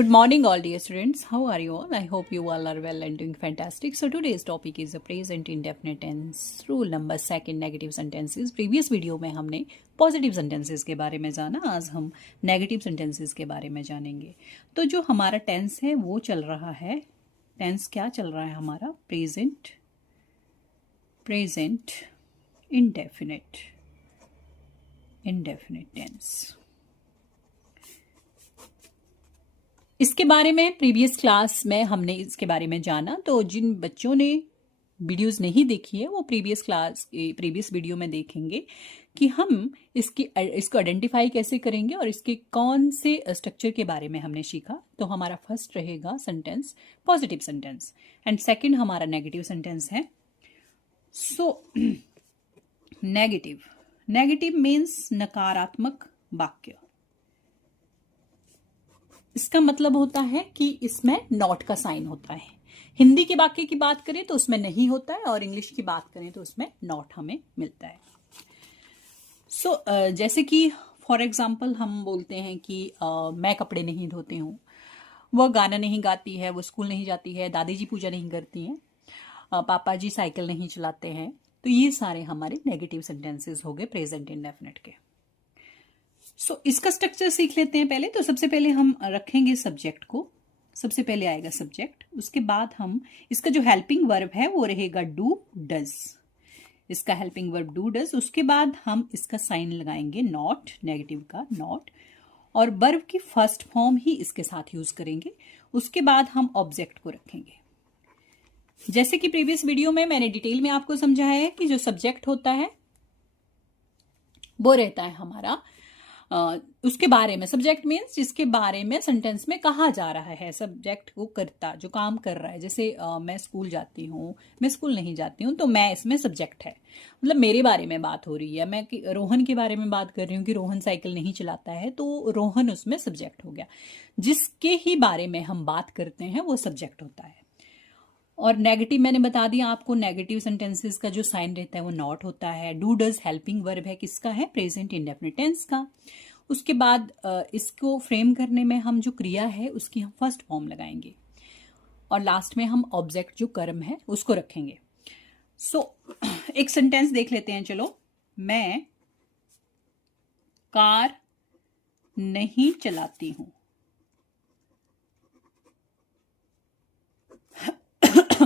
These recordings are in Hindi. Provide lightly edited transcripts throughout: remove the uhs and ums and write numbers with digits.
Good morning, all dear students. How are you all? I hope you all are well and doing fantastic. So today's topic is the present indefinite tense. Rule number second, negative sentences. Previous video में हमने पॉजिटिव सेंटेंसेस के बारे में जाना, आज हम नेगेटिव सेंटेंसेस के बारे में जानेंगे। तो जो हमारा टेंस है वो चल रहा है, टेंस क्या चल रहा है हमारा? Present indefinite tense. इसके बारे में प्रीवियस क्लास में हमने इसके बारे में जाना। तो जिन बच्चों ने वीडियोस नहीं देखी है वो प्रीवियस वीडियो में देखेंगे कि हम इसको आइडेंटिफाई कैसे करेंगे और इसके कौन से स्ट्रक्चर के बारे में हमने सीखा। तो हमारा फर्स्ट रहेगा sentence positive sentence and second हमारा नेगेटिव सेंटेंस है। सो नेगेटिव मीन्स नकारात्मक वाक्य। इसका मतलब होता है कि इसमें नॉट का साइन होता है। हिंदी के वाक्य की बात करें तो उसमें नहीं होता है और इंग्लिश की बात करें तो उसमें नॉट हमें मिलता है। जैसे कि फॉर एग्जाम्पल हम बोलते हैं कि मैं कपड़े नहीं धोती हूँ, वह गाना नहीं गाती है, वो स्कूल नहीं जाती है, दादी जी पूजा नहीं करती हैं, पापा जी साइकिल नहीं चलाते हैं। तो ये सारे हमारे नेगेटिव सेंटेंसेस हो गए प्रेजेंट इंडेफिनिट के। इसका स्ट्रक्चर सीख लेते हैं पहले। तो सबसे पहले हम रखेंगे सब्जेक्ट को, सबसे पहले आएगा सब्जेक्ट, उसके बाद हम इसका जो हेल्पिंग वर्ब है वो रहेगा डू डज। इसका हेल्पिंग वर्ब डू डज, उसके बाद हम इसका साइन लगाएंगे नॉट, नेगेटिव का नॉट, और वर्ब की फर्स्ट फॉर्म ही इसके साथ यूज करेंगे। उसके बाद हम ऑब्जेक्ट को रखेंगे। जैसे कि प्रीवियस वीडियो में मैंने डिटेल में आपको समझाया है कि जो सब्जेक्ट होता है वो रहता है हमारा उसके बारे में। सब्जेक्ट मीन्स जिसके बारे में सेंटेंस में कहा जा रहा है, सब्जेक्ट को करता जो काम कर रहा है। जैसे मैं स्कूल जाती हूँ, मैं स्कूल नहीं जाती हूँ, तो मैं इसमें सब्जेक्ट है, मतलब मेरे बारे में बात हो रही है। मैं रोहन के बारे में बात कर रही हूँ कि रोहन साइकिल नहीं चलाता है, तो रोहन उसमें सब्जेक्ट हो गया। जिसके ही बारे में हम बात करते हैं वो सब्जेक्ट होता है। और नेगेटिव मैंने बता दिया आपको, नेगेटिव सेंटेंसेस का जो साइन रहता है वो नॉट होता है। डू डज हेल्पिंग वर्ब है, किसका है? प्रेजेंट इंडेफिनिट टेंस का। उसके बाद इसको फ्रेम करने में हम जो क्रिया है उसकी हम फर्स्ट फॉर्म लगाएंगे और लास्ट में हम ऑब्जेक्ट जो कर्म है उसको रखेंगे। एक सेंटेंस देख लेते हैं। चलो, मैं कार नहीं चलाती हूं।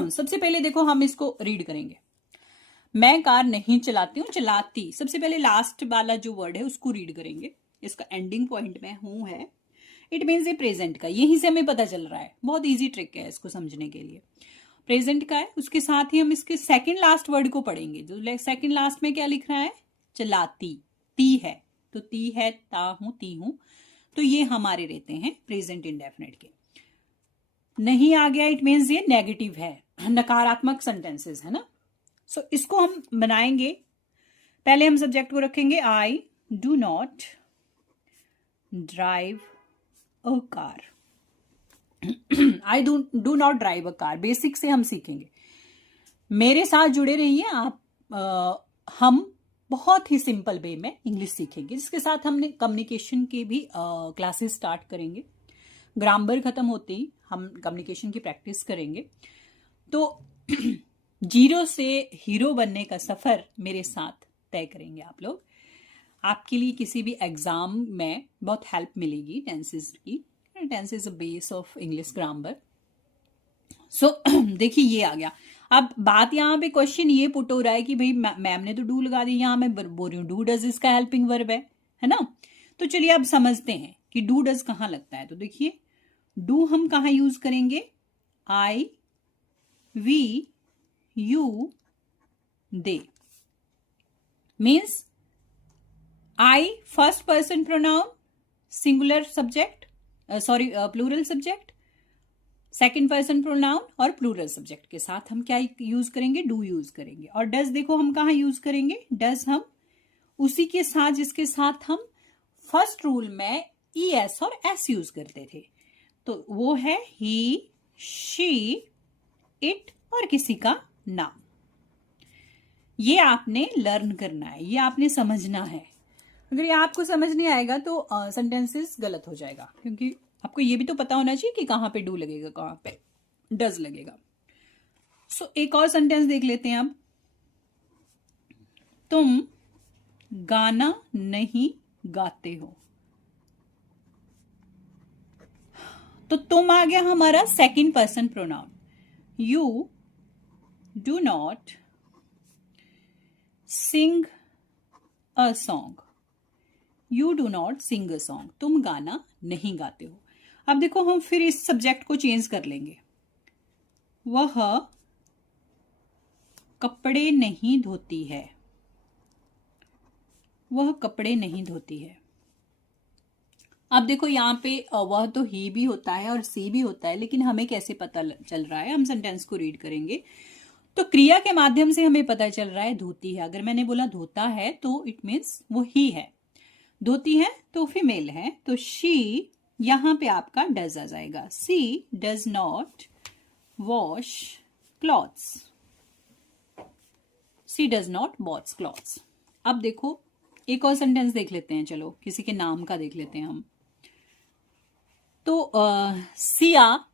सबसे पहले देखो हम इसको रीड करेंगे। मैं कार नहीं चलाती हूँ, चलाती, सबसे पहले लास्ट वाला जो वर्ड है उसको रीड करेंगे। इसका एंडिंग पॉइंट में हूं है, इट मीन्स ये प्रेजेंट का, यहीं से हमें पता चल रहा है। बहुत इजी ट्रिक है इसको समझने के लिए। प्रेजेंट का है, उसके साथ ही हम इसके सेकंड लास्ट वर्ड को पढ़ेंगे। जो सेकंड लास्ट में क्या लिख रहा है? चलाती, ती है, तो ती है, ता हूं, ती हूं, तो ये हमारे रहते हैं प्रेजेंट इंडेफिनिट के। नहीं आ गया, इट मीन्स ये नेगेटिव है, नकारात्मक सेंटेंसेस है ना। इसको हम बनाएंगे। पहले हम सब्जेक्ट को रखेंगे I do not drive a car. I do not drive a car, basic से हम सीखेंगे। मेरे साथ जुड़े रहिए आप। हम बहुत ही सिंपल वे में इंग्लिश सीखेंगे, जिसके साथ हमने कम्युनिकेशन के भी क्लासेस स्टार्ट करेंगे। ग्रामर खत्म होते ही हम कम्युनिकेशन की प्रैक्टिस करेंगे। तो जीरो से हीरो बनने का सफर मेरे साथ तय करेंगे आप लोग। आपके लिए किसी भी एग्जाम में बहुत हेल्प मिलेगी टेंसेस की। Tense is a base of English grammar. देखिए ये आ गया। अब बात यहाँ पे क्वेश्चन ये पुट हो रहा है कि भाई मैम ने तो डू लगा दी, यहाँ मैं बोल रही हूँ डू डज इसका हेल्पिंग वर्ब है ना। तो चलिए अब समझते हैं कि डू डज कहाँ लगता है। तो देखिए डू हम कहाँ यूज करेंगे? I, we, you, they. Means I first person pronoun, singular subject, plural subject, second person pronoun और प्लूरल सब्जेक्ट के साथ हम क्या यूज करेंगे? डू यूज करेंगे। और डज देखो हम कहाँ यूज करेंगे? डज हम उसी के साथ जिसके साथ हम फर्स्ट रूल में ई एस और एस यूज करते थे। तो वो है ही, शी, इट और किसी का नाम। ये आपने लर्न करना है, ये आपने समझना है। अगर ये आपको समझ नहीं आएगा तो सेंटेंसेस गलत हो जाएगा, क्योंकि आपको ये भी तो पता होना चाहिए कि कहाँ पे डू लगेगा, कहाँ पे डज लगेगा। सो एक और सेंटेंस देख लेते हैं अब। तुम गाना नहीं गाते हो। तो तुम आ गया हमारा second person pronoun. You do not sing a song. You do not sing a song. तुम गाना नहीं गाते हो। अब देखो हम फिर इस सब्जेक्ट को चेंज कर लेंगे। वह कपड़े नहीं धोती है। वह कपड़े नहीं धोती है। अब देखो यहाँ पे वह तो ही भी होता है और सी भी होता है, लेकिन हमें कैसे पता चल रहा है? हम सेंटेंस को रीड करेंगे तो क्रिया के माध्यम से हमें पता चल रहा है धोती है। अगर मैंने बोला धोता है तो इट मीन्स वो ही है। धोती है तो फीमेल है, तो शी यहां पे आपका डज आ जाएगा। She does not wash clothes. She does not wash clothes. अब देखो एक और सेंटेंस देख लेते हैं, चलो किसी के नाम का देख लेते हैं हम। तो सिया,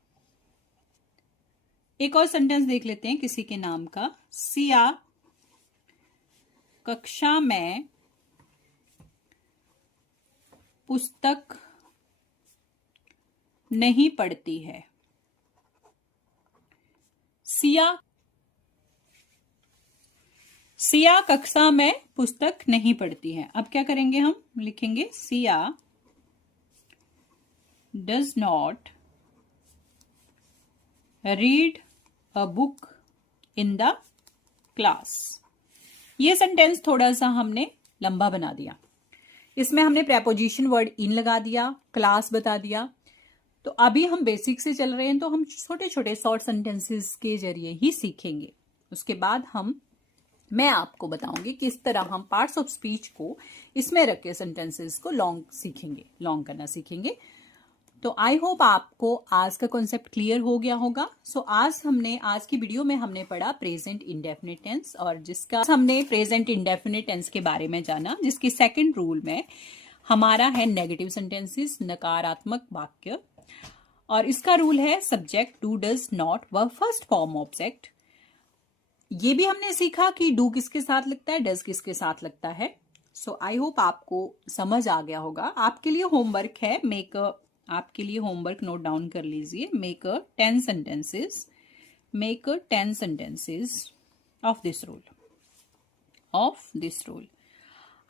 एक और सेंटेंस देख लेते हैं किसी के नाम का। सिया कक्षा में पुस्तक नहीं पढ़ती है। सिया कक्षा में पुस्तक नहीं पढ़ती है। अब क्या करेंगे? हम लिखेंगे Siya does not read a book in the class. ये सेंटेंस थोड़ा सा हमने लंबा बना दिया। इसमें हमने प्रेपोजिशन वर्ड इन लगा दिया, क्लास बता दिया। तो अभी हम बेसिक से चल रहे हैं, तो हम छोटे छोटे शॉर्ट सेंटेंसेस के जरिए ही सीखेंगे। उसके बाद मैं आपको बताऊंगी किस तरह हम पार्ट्स ऑफ स्पीच को इसमें रख के सेंटेंसेस को लॉन्ग करना सीखेंगे। तो आई होप आपको आज का कॉन्सेप्ट क्लियर हो गया होगा। सो आज की वीडियो में हमने पढ़ा प्रेजेंट इंडेफिनिट टेंस, और जिसका हमने प्रेजेंट इंडेफिनिट टेंस के बारे में जाना, जिसकी सेकंड रूल में हमारा है नेगेटिव सेंटेंसेस, नकारात्मक वाक्य। और इसका रूल है सब्जेक्ट डू डज नॉट व फर्स्ट फॉर्म ऑब्जेक्ट। ये भी हमने सीखा कि डू किसके साथ लगता है, डज किसके साथ लगता है। सो आई होप आपको समझ आ गया होगा। आपके लिए होमवर्क है, आपके लिए होमवर्क नोट डाउन कर लीजिए। Make 10 sentences of this rule.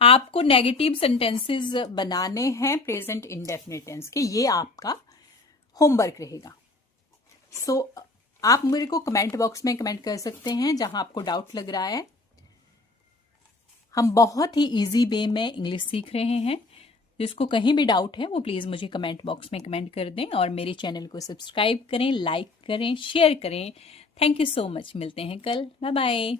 आपको नेगेटिव सेंटेंसेस बनाने हैं प्रेजेंट इंडेफिनिट टेंस के, ये आपका होमवर्क रहेगा। सो आप मेरे को कमेंट बॉक्स में कमेंट कर सकते हैं जहां आपको डाउट लग रहा है। हम बहुत ही इजी वे में इंग्लिश सीख रहे हैं। जिसको कहीं भी डाउट है वो प्लीज मुझे कमेंट बॉक्स में कमेंट कर दें, और मेरे चैनल को सब्सक्राइब करें, लाइक करें, शेयर करें। Thank you so much. मिलते हैं कल। Bye bye.